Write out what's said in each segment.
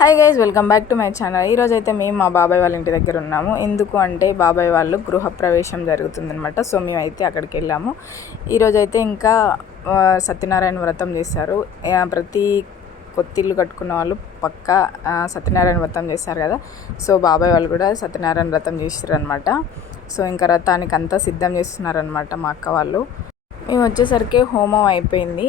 Hi guys welcome back to my channel ఈరోజు అయితే మేము మా బాబాయ్ వాళ్ళ ఇంటి దగ్గర ఉన్నాము. ఎందుకు అంటే బాబాయ్ వాళ్ళు గృహప్రవేశం జరుగుతుందనమాట సో మేమైతే అక్కడికి వెళ్ళాము. ఈరోజు అయితే ఇంకా సత్యనారాయణ వ్రతం చేస్తారు ప్రతి కొత్తిల్లు కట్టుకున్న వాళ్ళు పక్కా సత్యనారాయణ వ్రతం చేస్తారు కదా. సో బాబాయ్ వాళ్ళు కూడా సత్యనారాయణ వ్రతం చేస్తారనమాట సో ఇంకా రథానికి అంతా సిద్ధం చేస్తున్నారనమాట మా అక్క వాళ్ళు. మేము వచ్చేసరికి హోమం అయిపోయింది.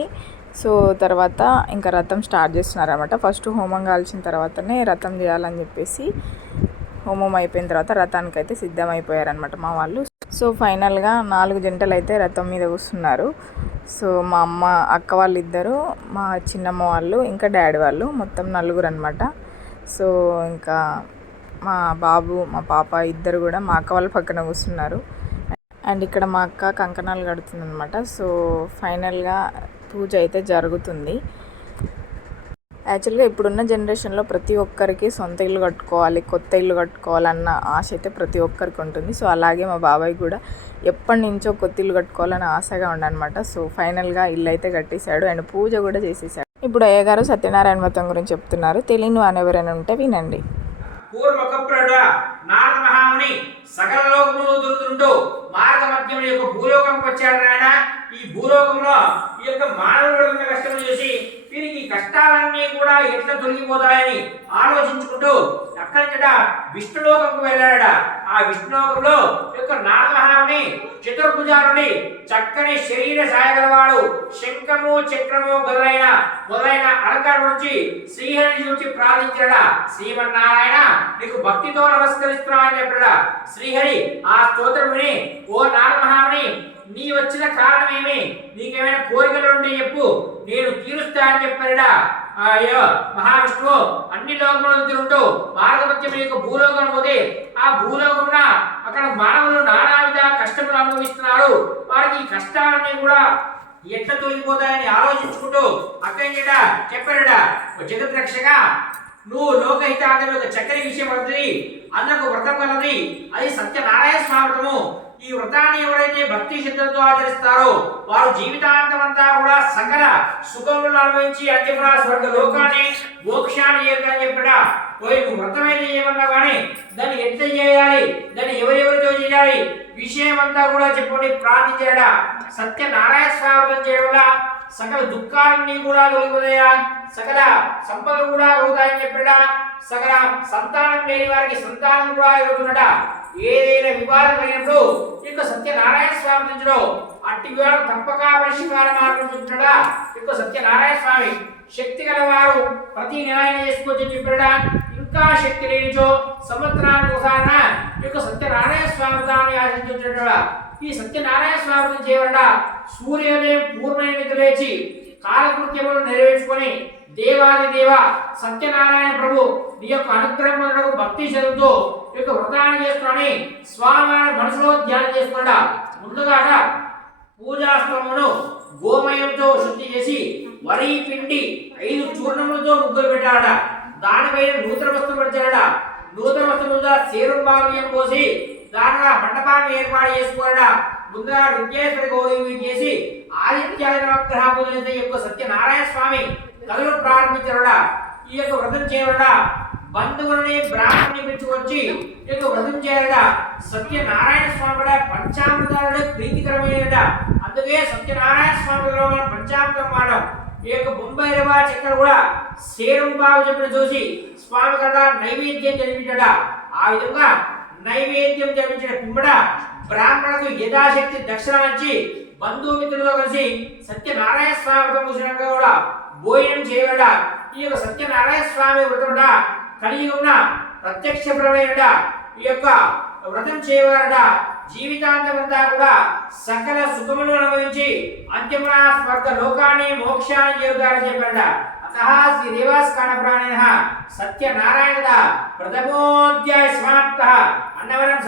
సో తర్వాత ఇంకా రథం స్టార్ట్ చేస్తున్నారనమాట ఫస్ట్ హోమం కాల్చిన తర్వాతనే రథం చేయాలని చెప్పేసి హోమం అయిపోయిన తర్వాత రథానికి అయితే సిద్ధం అయిపోయారనమాట మా వాళ్ళు. సో ఫైనల్గా నాలుగు జంటలు అయితే రథం మీద కూర్చున్నారు. సో మా అమ్మ అక్క వాళ్ళు ఇద్దరు మా చిన్నమ్మ వాళ్ళు ఇంకా డాడీ వాళ్ళు మొత్తం నలుగురు అనమాట సో ఇంకా మా బాబు మా పాప ఇద్దరు కూడా మా అక్క వాళ్ళ పక్కన కూర్చున్నారు. అండ్ ఇక్కడ మా అక్క కంకణాలు కడుతుంది అనమాట సో ఫైనల్గా పూజ అయితే జరుగుతుంది. యాక్చువల్గా ఇప్పుడున్న జనరేషన్లో ప్రతి ఒక్కరికి సొంత ఇల్లు కట్టుకోవాలి కొత్త ఇల్లు కట్టుకోవాలన్న ఆశ అయితే ప్రతి ఒక్కరికి ఉంటుంది. సో అలాగే మా బాబాయ్ కూడా ఎప్పటి నుంచో కొత్త ఇల్లు కట్టుకోవాలని ఆశగా ఉండనమాట సో ఫైనల్గా ఇల్లు అయితే కట్టేశాడు అండ్ పూజ కూడా చేసేసాడు ఇప్పుడు అయ్యగారు సత్యనారాయణ వ్రతం గురించి చెప్తున్నారు. తెలియని వానెవరైనా ఎవరైనా ఉంటే వినండి. పూర్వకప్రుడ నారద మహాముని సకల లోకములు దొరుకుతుంటూ మార్గ మధ్యముల యొక్క భూలోకంకి వచ్చాడు నాయన. ఈ భూలోకంలో ఈ యొక్క మానవుడు కష్టం చూసి వీరికి ఈ కష్టాలన్నీ కూడా ఎట్లా తొలగిపోతాయని ఆలోచించుకుంటూ అక్కడి నుంచి విష్ణులోకంకు వెళ్ళాడ ఆ విష్ణులోకంలో యొక్క నారద మహాముని చక్కని శరీర సాయగలవాడు శంఖము చక్రము మొదలైన మొదలైన అలంకారం నుంచి శ్రీహరి నుంచి ప్రార్థించాడ శ్రీమన్నారాయణ నీకు భక్తితో నమస్కరిస్తున్నావు అని చెప్పాడా శ్రీహరి ఆ స్తోత్రముని ఓ నారదమహాముని నీ వచ్చిన కారణమేమి నీకేమైనా కోరికలు ఉంటే చెప్పు. నేను తీరుస్తా అని చెప్పాడా అయ్యో మహావిష్ణువు అన్ని లోకములను ఉంటూ మార్గమధ్యం యొక్క భూలోకం పోతే ఆ భూలోకమున అక్కడ మానవులు నానా విధ కష్టములు అనుభవిస్తున్నారు. వారికి ఈ కష్టాలన్నీ కూడా ఎట్లా తొలగిపోతాయని ఆలోచించుకుంటూ అక్కడి చెప్పాడా జగత్ రక్షగా. నువ్వు లోకహితార్థం యొక్క చక్కని విషయం అవుతుంది అందరికి వ్రతం కలది. అది సత్యనారాయణ స్వామి ఈ వ్రతాన్ని ఎవరైతే భక్తి శ్రద్ధలతో ఆచరిస్తారో వారు జీవితాంతం అంతా కూడా సకల సుఖములను అనుభవించి అంటే స్వర్గ లోకాన్ని మోక్షాన్ని చేయాలని చెప్పడా పోయి వ్రతం అయితే చేయమన్నా కానీ దాన్ని ఎంత చేయాలి దాన్ని ఎవరెవరితో చేయాలి విషయం అంతా కూడా చెప్పుకొని ప్రార్థించాడా సత్యనారాయణ స్వామి చేయడం వల్ల సకల దుఃఖాలన్నీ కూడా తొలగిపోతాయా? సకల సంపదలు కూడా కలుగుతాయని చెప్పడా సకల సంతానం లేని వారికి సంతానం కూడా కలుగుతున్నట ఏదైనా వివాదం అయినప్పుడు ఇక సత్యనారాయణ స్వామి నుంచో అట్టి వివాదం తప్పక పరిష్కార మార్గం చూపుతాడా ఇక సత్యనారాయణ స్వామి శక్తి గలవారు ప్రతి నిర్ణయం చేసుకోవచ్చు చెప్పడా ఇంకా శక్తి లేనిచో సంవత్సరానికి ఒకసారి యొక్క సత్యనారాయణ స్వామి దాన్ని ఆశించుంటాడా ఈ సత్యనారాయణ స్వామి చేయవడా సూర్యోదయం పూర్ణమైన లేచి కాలకృత్యములను నెరవేర్చుకొని దేవాది దేవ సత్యనారాయణ ప్రభు నీ యొక్క అనుగ్రహములకు భక్తి చెందుతూ ఈ యొక్క వ్రతాన్ని చేస్తున్నాని స్వామి మనసులో ధ్యానం చేసుకున్నాడా ముందుగా పూజాస్త్రమును గోమయంతో శుద్ధి చేసి వరి పిండి ఐదు చూర్ణములతో ముగ్గులు పెట్టాడ దానిపైన నూతన వస్త్రం పెడతాడ నూతన వస్త్రముగా సేరు భాగ్యం పోసి దానిగా మండపాన్ని ఏర్పాటు చేసుకోరడా ముందుగా విద్యేశ్వరి గౌరవం చేసి ఆదిత్యాల నవగ్రహ పూజ యొక్క సత్యనారాయణ స్వామి కథలు ప్రారంభించారట. ఈ యొక్క వ్రతం చేయవట బంధువులని బ్రాహ్మణ్ణి పెట్టుకొచ్చి ఈ యొక్క వ్రతం చేయాలట. సత్యనారాయణ స్వామి కూడా పంచామృతాలు ప్రీతికరమైన అందుకే సత్యనారాయణ స్వామిలో మనం పంచామృతం వాడడం. ఈ యొక్క బొంబాయి రవా చక్కెర కూడా శేరం బాబు చెప్పిన చూసి స్వామి కదా నైవేద్యం జరిపించడా ఆ విధంగా నైవేద్యం జపించిన పిమ్మడ బ్రాహ్మణులకు యథాశక్తి దక్షిణ బంధుమిత్రులతో కలిసి సత్యనారాయణ స్వామి వ్రతం చూసినాక కూడా భోజనం చేయగల ఈ యొక్క సత్యనారాయణ స్వామి వ్రతం కలిగి ఉన్న ప్రత్యక్షపరమైన ఈ యొక్క వ్రతం చేయవారట జీవితాంతమంతా కూడా సకల సుఖములు అనుభవించి అంతిమ స్వర్గ లోకాన్ని మోక్షాన్ని చేరుతారని చెప్పాడ అతః శ్రీ దేవాస్కాన ప్రాణిన సత్యనారాయణ ప్రథమోధ్యాయ సమాప్త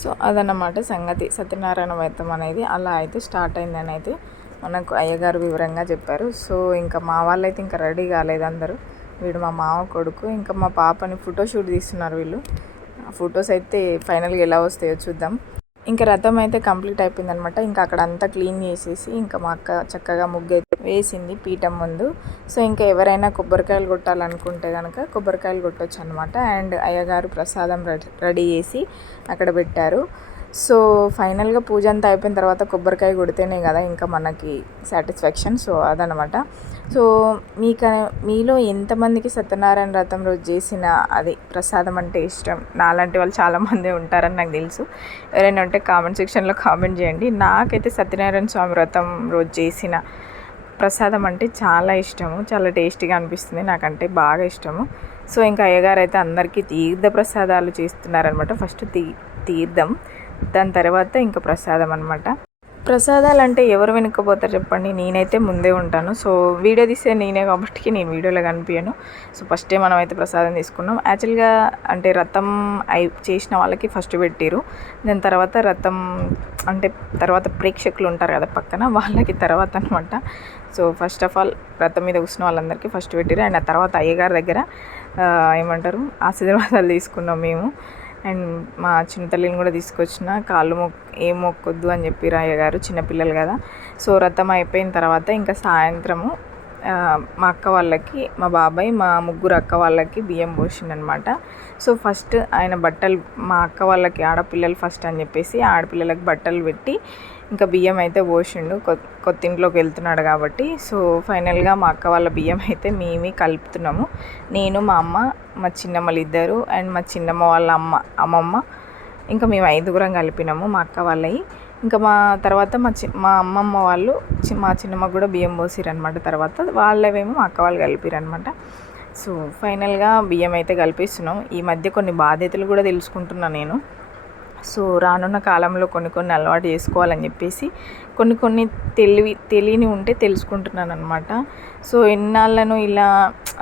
సో అదన్నమాట సంగతి. సత్యనారాయణ వ్రతం అనేది అలా అయితే స్టార్ట్ అయిందని అయితే మనకు అయ్యగారు వివరంగా చెప్పారు. సో ఇంకా మా వాళ్ళైతే ఇంకా రెడీ కాలేదు అందరూ. వీడు మా మామ కొడుకు ఇంకా మా పాపని ఫోటోషూట్ తీస్తున్నారు వీళ్ళు. ఫొటోస్ అయితే ఫైనల్గా ఎలా వస్తాయో చూద్దాం. ఇంకా రథం అయితే కంప్లీట్ అయిపోయింది అనమాట ఇంకా అక్కడ అంతా క్లీన్ చేసేసి ఇంకా మా అక్క చక్కగా ముగ్గు వేసింది పీఠం ముందు. సో ఇంకా ఎవరైనా కొబ్బరికాయలు కొట్టాలనుకుంటే కనుక కొబ్బరికాయలు కొట్టొచ్చు అనమాట అండ్ అయ్యగారు ప్రసాదం రెడీ చేసి అక్కడ పెట్టారు. సో ఫైనల్గా పూజ అంతా అయిపోయిన తర్వాత కొబ్బరికాయ కొడితేనే కదా ఇంకా మనకి సాటిస్ఫాక్షన్. సో అదనమాట. సో మీక మీలో ఎంతమందికి సత్యనారాయణ వ్రతం రోజు చేసిన అది ప్రసాదం అంటే ఇష్టం? నాలాంటి వాళ్ళు చాలామంది ఉంటారని నాకు తెలుసు. ఎవరైనా ఉంటే కామెంట్ సెక్షన్లో కామెంట్ చేయండి. నాకైతే సత్యనారాయణ స్వామి వ్రతం రోజు చేసిన ప్రసాదం అంటే చాలా ఇష్టము. చాలా టేస్టీగా అనిపిస్తుంది. నాకంటే బాగా ఇష్టము. సో ఇంకా అయ్యగారు అయితే అందరికీ తీర్థ ప్రసాదాలు చేస్తున్నారనమాట ఫస్ట్ తీ తీర్థం. దాని తర్వాత ఇంకా ప్రసాదం అనమాట ప్రసాదాలు అంటే ఎవరు వెనుకపోతారు చెప్పండి. నేనైతే ముందే ఉంటాను. సో వీడియో తీసే నేనే కాబట్టి నేను వీడియోలో కనిపించను సో ఫస్టే మనం అయితే ప్రసాదం తీసుకున్నాం. యాక్చువల్గా అంటే రథం అయి చేసిన వాళ్ళకి ఫస్ట్ పెట్టిరు దాని తర్వాత రథం అంటే తర్వాత ప్రేక్షకులు ఉంటారు కదా పక్కన వాళ్ళకి తర్వాత అనమాట సో ఫస్ట్ ఆఫ్ ఆల్ రథం మీద కూర్చున్న వాళ్ళందరికీ ఫస్ట్ పెట్టిరు అండ్ ఆ తర్వాత అయ్యగారి దగ్గర ఏమంటారు ఆశీర్వాదాలు తీసుకున్నాం మేము. అండ్ మా చిన్న తల్లిని కూడా తీసుకొచ్చిన. కాళ్ళు మొక్ ఏం మొక్కొద్దు అని చెప్పి రాయ్య గారు చిన్నపిల్లలు కదా. సో రథం అయిపోయిన తర్వాత ఇంకా సాయంత్రము మా అక్క వాళ్ళకి మా బాబాయ్ మా ముగ్గురు అక్క వాళ్ళకి బియ్యం పోసిండనమాట సో ఫస్ట్ ఆయన బట్టలు మా అక్క వాళ్ళకి ఆడపిల్లలు ఫస్ట్ అని చెప్పేసి ఆడపిల్లలకు బట్టలు పెట్టి ఇంకా బియ్యం అయితే పోసిండు. కొత్త ఇంట్లోకి వెళ్తున్నాడు కాబట్టి. సో ఫైనల్గా మా అక్క వాళ్ళ బియ్యం అయితే మేమే కలుపుతున్నాము. నేను మా అమ్మ మా చిన్నమ్మలు ఇద్దరు అండ్ మా చిన్నమ్మ వాళ్ళ అమ్మ అమ్మమ్మ. ఇంకా మేము ఐదుగురం కలిపినాము మా అక్క వాళ్ళవి ఇంకా మా తర్వాత మా చి మా అమ్మమ్మ వాళ్ళు చి- మా చిన్నమ్మ కూడా బియ్యం పోసిరనమాట తర్వాత. వాళ్ళవేమో మా అక్క వాళ్ళు కలిపిరనమాట సో ఫైనల్గా బియ్యం అయితే కల్పిస్తున్నాం. ఈ మధ్య కొన్ని బాధ్యతలు కూడా తెలుసుకుంటున్నా నేను. సో రానున్న కాలంలో కొన్ని కొన్ని అలవాటు చేసుకోవాలని చెప్పేసి కొన్ని కొన్ని తెలివి తెలియని ఉంటే తెలుసుకుంటున్నాను అనమాట సో ఎన్నాళ్ళను ఇలా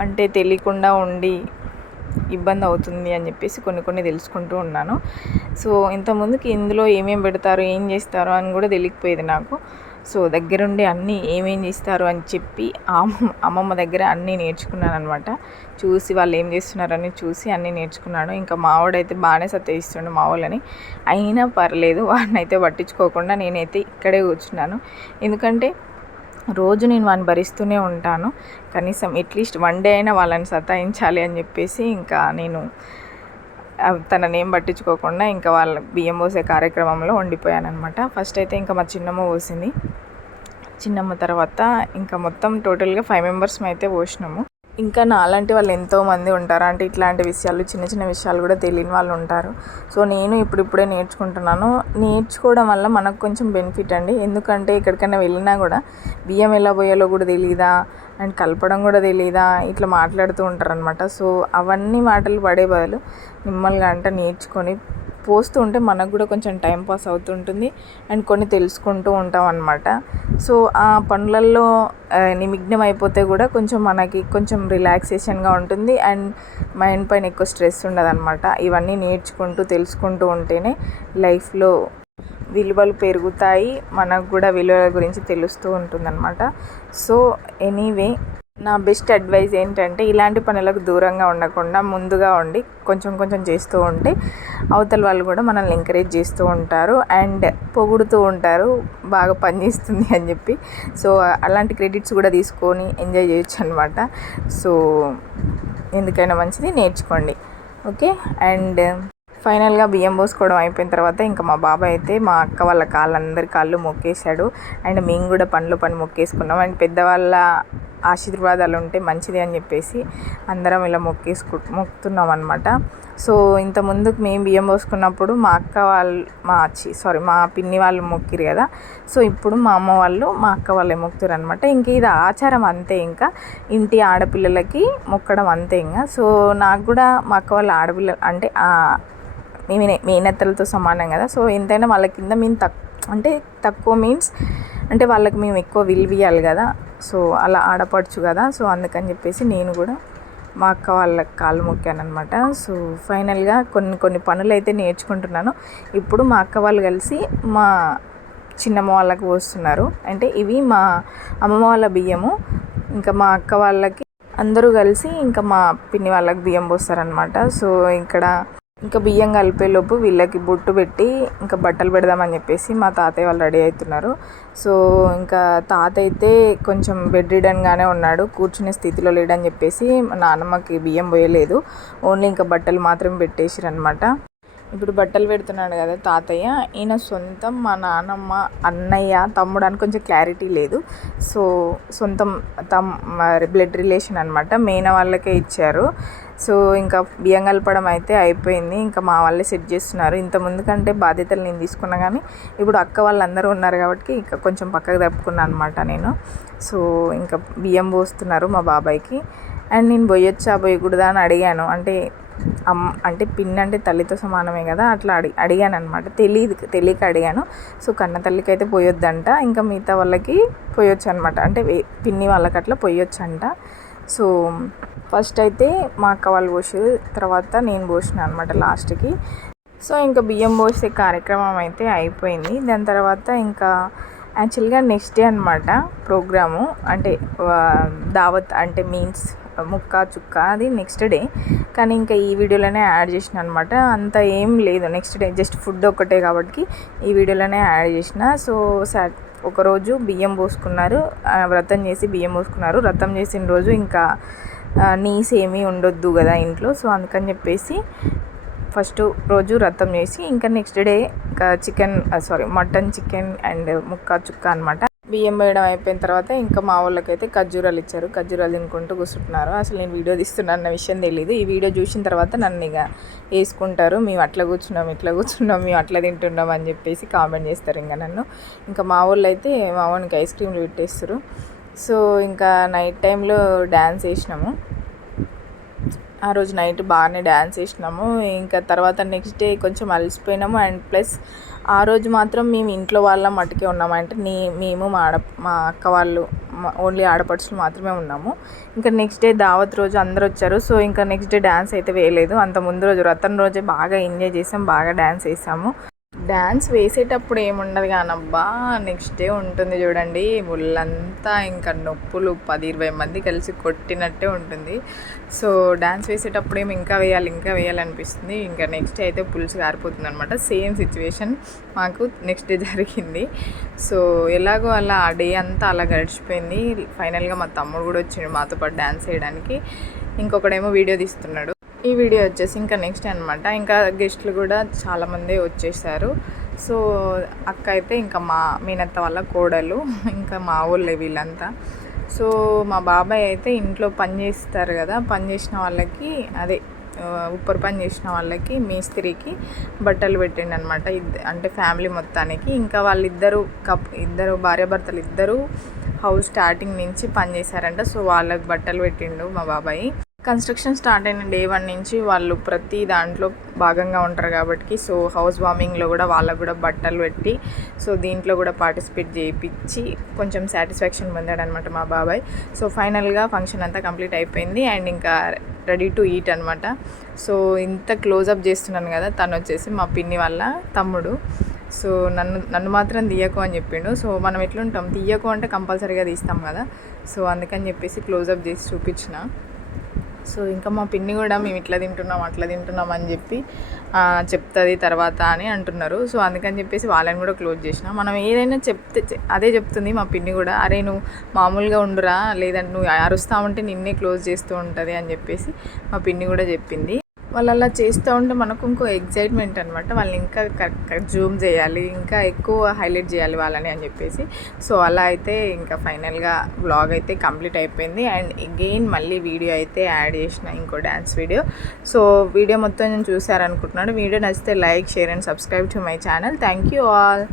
అంటే తెలియకుండా ఉండి ఇబ్బంది అవుతుంది అని చెప్పేసి కొన్ని కొన్ని తెలుసుకుంటూ ఉన్నాను. సో ఇంతకుముందుకి ఇందులో ఏమేమి పెడతారు ఏం చేస్తారు అని కూడా తెలియకపోయేది నాకు. సో దగ్గరుండి అన్నీ ఏమేం చేస్తారు అని చెప్పి అమ్మ అమ్మమ్మ దగ్గర అన్నీ నేర్చుకున్నాను అనమాట చూసి వాళ్ళు ఏం చేస్తున్నారని చూసి అన్నీ నేర్చుకున్నాను. ఇంకా మావాడైతే బాగానే సత్యయిస్తుండు మా వాళ్ళని. అయినా పర్లేదు వాడిని అయితే పట్టించుకోకుండా నేనైతే ఇక్కడే కూర్చున్నాను. ఎందుకంటే రోజు నేను వాడిని భరిస్తూనే ఉంటాను. కనీసం అట్లీస్ట్ వన్ డే అయినా వాళ్ళని సతాయించాలి అని చెప్పేసి ఇంకా నేను తన నేమ్ పట్టించుకోకుండా ఇంకా వాళ్ళ బియ్యం పోసే కార్యక్రమంలో ఉండిపోయాను ఫస్ట్ అయితే ఇంకా మా చిన్నమ్మ పోసింది. చిన్నమ్మ తర్వాత ఇంకా మొత్తం టోటల్గా ఫైవ్ మెంబర్స్ అయితే పోసినాము. ఇంకా నాలాంటి వాళ్ళు ఎంతోమంది ఉంటారు. అంటే ఇట్లాంటి విషయాలు చిన్న చిన్న విషయాలు కూడా తెలియని వాళ్ళు ఉంటారు. సో నేను ఇప్పుడిప్పుడే నేర్చుకుంటున్నాను. నేర్చుకోవడం వల్ల మనకు కొంచెం బెనిఫిట్ అండి. ఎందుకంటే ఎక్కడికైనా వెళ్ళినా కూడా బియ్యం ఎలా పోయాలో కూడా తెలియదా అండ్ కలపడం కూడా తెలియదా ఇట్లా మాట్లాడుతూ ఉంటారనమాట సో అవన్నీ మాటలు పడే బదులు మిమ్మల్ని అంటే నేర్చుకొని పోస్తూ ఉంటే మనకు కూడా కొంచెం టైం పాస్ అవుతుంటుంది అండ్ కొన్ని తెలుసుకుంటూ ఉంటాం అనమాట సో ఆ పనులల్లో నిమగ్నం అయిపోతే కూడా కొంచెం మనకి కొంచెం రిలాక్సేషన్గా ఉంటుంది అండ్ మైండ్ పైన ఎక్కువ స్ట్రెస్ ఉండదన్నమాట. ఇవన్నీ నేర్చుకుంటూ తెలుసుకుంటూ ఉంటేనే లైఫ్లో విలువలు పెరుగుతాయి మనకు కూడా విలువల గురించి తెలుస్తూ ఉంటుందన్నమాట. సో ఎనీవే నా బెస్ట్ అడ్వైజ్ ఏంటంటే ఇలాంటి పనులకు దూరంగా ఉండకుండా ముందుగా ఉండి కొంచెం కొంచెం చేస్తూ ఉంటే అవతల వాళ్ళు కూడా మనల్ని ఎంకరేజ్ చేస్తూ ఉంటారు అండ్ పొగుడుతూ ఉంటారు బాగా పనిచేస్తుంది అని చెప్పి. సో అలాంటి క్రెడిట్స్ కూడా తీసుకొని ఎంజాయ్ చేయొచ్చు అనమాట సో ఎందుకైనా మంచిది నేర్చుకోండి. ఓకే అండ్ ఫైనల్గా బియ్యం పోసుకోవడం అయిపోయిన తర్వాత ఇంకా మా బాబాయ్ అయితే మా అక్క వాళ్ళ కాళ్ళు అందరి కాళ్ళు మొక్కేశాడు. అండ్ మేము కూడా పనులు పని మొక్కేసుకున్నాం. అండ్ పెద్దవాళ్ళ ఆశీర్వాదాలు ఉంటే మంచిది అని చెప్పేసి అందరం ఇలా మొక్కేసుకు మొక్కుతున్నాం అనమాట సో ఇంత ముందుకు మేము బియ్యం పోసుకున్నప్పుడు మా అక్క వాళ్ళు మా సారీ మా పిన్ని వాళ్ళు మొక్కిరు కదా. సో ఇప్పుడు మా అమ్మ వాళ్ళు మా అక్క వాళ్ళే మొక్కుతారు అనమాట ఇంక ఇది ఆచారం అంతే ఇంకా. ఇంటి ఆడపిల్లలకి మొక్కడం అంతే ఇంకా. సో నాకు కూడా మా అక్క వాళ్ళ ఆడపిల్ల అంటే ఆ మేము మేనత్తలతో సమానం కదా. సో ఎంతైనా వాళ్ళ కింద మేము తక్ అంటే తక్కువ మీన్స్ అంటే వాళ్ళకి మేము ఎక్కువ విలువియాలి కదా. సో అలా ఆడపడుచు కదా. సో అందుకని చెప్పేసి నేను కూడా మా అక్క వాళ్ళకి కాళ్ళు మొక్కాను అనమాట సో ఫైనల్గా కొన్ని కొన్ని పనులు అయితే నేర్చుకుంటున్నాను. ఇప్పుడు మా అక్క వాళ్ళు కలిసి మా చిన్నమ్మ వాళ్ళకి పోస్తున్నారు. అంటే ఇవి మా అమ్మమ్మ వాళ్ళ బియ్యము. ఇంకా మా అక్క వాళ్ళకి అందరూ కలిసి ఇంకా మా పిన్ని వాళ్ళకి బియ్యం పోస్తారనమాట సో ఇక్కడ ఇంకా బియ్యం కలిపేలోపు వీళ్ళకి బొట్టు పెట్టి ఇంకా బట్టలు పెడదామని చెప్పేసి మా తాతయ్య వాళ్ళు రెడీ అవుతున్నారు. సో ఇంకా తాత అయితే కొంచెం బెడ్ రిడన్గానే ఉన్నాడు. కూర్చునే స్థితిలో లేడని చెప్పేసి మా నాన్నమ్మకి బియ్యం పోయలేదు. ఓన్లీ ఇంకా బట్టలు మాత్రం పెట్టేసిరనమాట ఇప్పుడు బట్టలు పెడుతున్నాడు కదా తాతయ్య. ఈయన సొంతం మా నాన్నమ్మ అన్నయ్య తమ్ముడు అని కొంచెం క్లారిటీ లేదు. సో సొంతం తమ్ బ్లడ్ రిలేషన్ అనమాట మేన వాళ్ళకే ఇచ్చారు. సో ఇంకా బియ్యం కలపడం అయితే అయిపోయింది. ఇంకా మా వాళ్ళే సెట్ చేస్తున్నారు. ఇంత ముందు కంటే బాధ్యతలు నేను తీసుకున్నా కానీ ఇప్పుడు అక్క వాళ్ళందరూ ఉన్నారు కాబట్టి ఇంకా కొంచెం పక్కకు తప్పుకున్నాను అనమాట నేను. సో ఇంకా బియ్యం పోస్తున్నారు మా బాబాయ్కి. అండ్ నేను పోయొచ్చా పోయకూడదా అని అడిగాను. అంటే అమ్ అంటే పిన్ అంటే తల్లితో సమానమే కదా అట్లా అడిగి అడిగాను అనమాట తెలియదు తెలియక అడిగాను. సో కన్న తల్లికి అయితే పోయొద్దంట. ఇంకా మిగతా వాళ్ళకి పోయొచ్చు అనమాట అంటే వే- పిన్ని వాళ్ళకి అట్లా పోయొచ్చంట. సో ఫస్ట్ అయితే మా అక్క వాళ్ళు పోసారు తర్వాత నేను పోసిన అనమాట లాస్ట్కి. సో ఇంకా బియ్యం పోసే కార్యక్రమం అయితే అయిపోయింది. దాని తర్వాత ఇంకా యాక్చువల్గా నెక్స్ట్ డే అనమాట ప్రోగ్రాము. అంటే దావత్ అంటే మీన్స్ ముక్క చుక్క అది నెక్స్ట్ డే. కానీ ఇంకా ఈ వీడియోలోనే యాడ్ చేసిన అనమాట అంత ఏం లేదు నెక్స్ట్ డే జస్ట్ ఫుడ్ ఒకటే కాబట్టి ఈ వీడియోలోనే యాడ్ చేసిన. సో సాట్ ఒకరోజు బియ్యం పోసుకున్నారు వ్రతం చేసి బియ్యం పోసుకున్నారు. వ్రతం చేసిన రోజు ఇంకా నీస్ ఏమీ ఉండొద్దు కదా ఇంట్లో. సో అందుకని చెప్పేసి ఫస్ట్ రోజు రతం చేసి ఇంకా నెక్స్ట్ డే ఇంకా chicken sorry mutton chicken and ముక్క చుక్క అనమాట బియ్యం వేయడం అయిపోయిన తర్వాత ఇంకా మా వాళ్ళకైతే ఖర్జూరాలు ఇచ్చారు. ఖర్జూరాలు తినుకుంటూ కూర్చుంటున్నారు. అసలు నేను వీడియో తీస్తున్నాను అన్న విషయం తెలియదు ఈ వీడియో చూసిన తర్వాత నన్ను ఇక వేసుకుంటారు. మేము అట్లా కూర్చున్నాం ఇట్లా కూర్చున్నాం మేము అట్లా తింటున్నాం అని చెప్పేసి కామెంట్ చేస్తారు ఇంకా నన్ను. ఇంకా మా వాళ్ళు అయితే మా వానికి ఐస్ క్రీమ్లు పెట్టేస్తారు. సో ఇంకా నైట్ టైంలో డ్యాన్స్ వేసినాము. ఆ రోజు నైట్ బాగానే డ్యాన్స్ వేసినాము. ఇంకా తర్వాత నెక్స్ట్ డే కొంచెం అలసిపోయినాము. అండ్ ప్లస్ ఆ రోజు మాత్రం మేము ఇంట్లో వాళ్ళ మట్టుకే ఉన్నాము. అంటే నీ మేము మా ఆడ మా అక్క వాళ్ళు ఓన్లీ ఆడపడుచులు మాత్రమే ఉన్నాము. ఇంకా నెక్స్ట్ డే దావత్ రోజు అందరూ వచ్చారు. సో ఇంకా నెక్స్ట్ డే డ్యాన్స్ అయితే వేయలేదు. అంత ముందు రోజు రతన్ రోజే బాగా ఎంజాయ్ చేసాం. బాగా డ్యాన్స్ వేసాము. డ్యాన్స్ వేసేటప్పుడు ఏముండదు కానబ్బా నెక్స్ట్ డే ఉంటుంది చూడండి. ఒళ్ళంతా ఇంకా నొప్పులు పది ఇరవై మంది కలిసి కొట్టినట్టే ఉంటుంది. సో డ్యాన్స్ వేసేటప్పుడు ఏమో ఇంకా వేయాలి ఇంకా వేయాలనిపిస్తుంది ఇంకా నెక్స్ట్ డే అయితే పులుసు గారిపోతుంది అనమాట సేమ్ సిచ్యువేషన్ మాకు నెక్స్ట్ డే జరిగింది. సో ఎలాగో అలా ఆ డే అంతా అలా గడిచిపోయింది. ఫైనల్గా మా తమ్ముడు కూడా వచ్చిండు మాతో పాటు డ్యాన్స్ వేయడానికి. ఇంకొకడేమో వీడియో తీస్తున్నాడు. ఈ వీడియో వచ్చేసి ఇంకా నెక్స్ట్ అనమాట ఇంకా గెస్ట్లు కూడా చాలామంది వచ్చేసారు. సో అక్క అయితే ఇంకా మా మీనత్త వాళ్ళ కోడలు ఇంకా మా ఊళ్ళే వీళ్ళంతా. సో మా బాబాయ్ అయితే ఇంట్లో పని చేస్తారు కదా పని చేసిన వాళ్ళకి అదే ఉప్పర్ పని చేసిన వాళ్ళకి మేస్త్రికి బట్టలు పెట్టండి అనమాట అంటే ఫ్యామిలీ మొత్తానికి. ఇంకా వాళ్ళిద్దరు కప్ ఇద్దరు భార్యాభర్తలు ఇద్దరు హౌస్ స్టార్టింగ్ నుంచి పని చేశారంట. సో వాళ్ళకి బట్టలు పెట్టిండు మా బాబాయ్. కన్స్ట్రక్షన్ స్టార్ట్ అయిన డే వన్ నుంచి వాళ్ళు ప్రతి దాంట్లో భాగంగా ఉంటారు కాబట్టి సో హౌస్ వార్మింగ్లో కూడా వాళ్ళకు కూడా బట్టలు పెట్టి సో దీంట్లో కూడా పార్టిసిపేట్ చేయించి కొంచెం సాటిస్ఫాక్షన్ పొందాడనమాట మా బాబాయ్. సో ఫైనల్గా ఫంక్షన్ అంతా కంప్లీట్ అయిపోయింది అండ్ ఇంకా రెడీ టు ఈట్ అనమాట సో ఇంత క్లోజప్ చేస్తున్నాను కదా తను వచ్చేసి మా పిన్ని వాళ్ళ తమ్ముడు. సో నన్ను నన్ను మాత్రం తీయకు అని చెప్పిండు. సో మనం ఎట్లుంటాం తీయకు అంటే కంపల్సరీగా తీస్తాం కదా సో అందుకని చెప్పేసి క్లోజప్ చేసి చూపించిన. సో ఇంకా మా పిన్ని కూడా మేము ఇట్లా తింటున్నాం అట్లా తింటున్నాం అని చెప్పి చెప్తుంది తర్వాత అని అంటున్నారు. సో అందుకని చెప్పేసి వాళ్ళని కూడా క్లోజ్ చేసిన. మనం ఏదైనా చెప్తే అదే చెప్తుంది మా పిన్ని కూడా. అరే నువ్వు మామూలుగా ఉండురా లేదంటే నువ్వు అరుస్తా ఉంటే నిన్నే క్లోజ్ చేస్తూ ఉంటుంది అని చెప్పేసి మా పిన్ని కూడా చెప్పింది. వాళ్ళు అలా చేస్తూ ఉంటే మనకు ఇంకో ఎగ్జైట్మెంట్ అనమాట వాళ్ళని ఇంకా జూమ్ చేయాలి ఇంకా ఎక్కువ హైలైట్ చేయాలి వాళ్ళని అని చెప్పేసి. సో అలా అయితే ఇంకా ఫైనల్గా బ్లాగ్ అయితే కంప్లీట్ అయిపోయింది. అండ్ అగైన్ మళ్ళీ వీడియో అయితే యాడ్ చేసిన ఇంకో డ్యాన్స్ వీడియో సో వీడియో మొత్తం నేను చూసారనుకుంటున్నాను వీడియో నచ్చితే like share and subscribe to my channel thank you all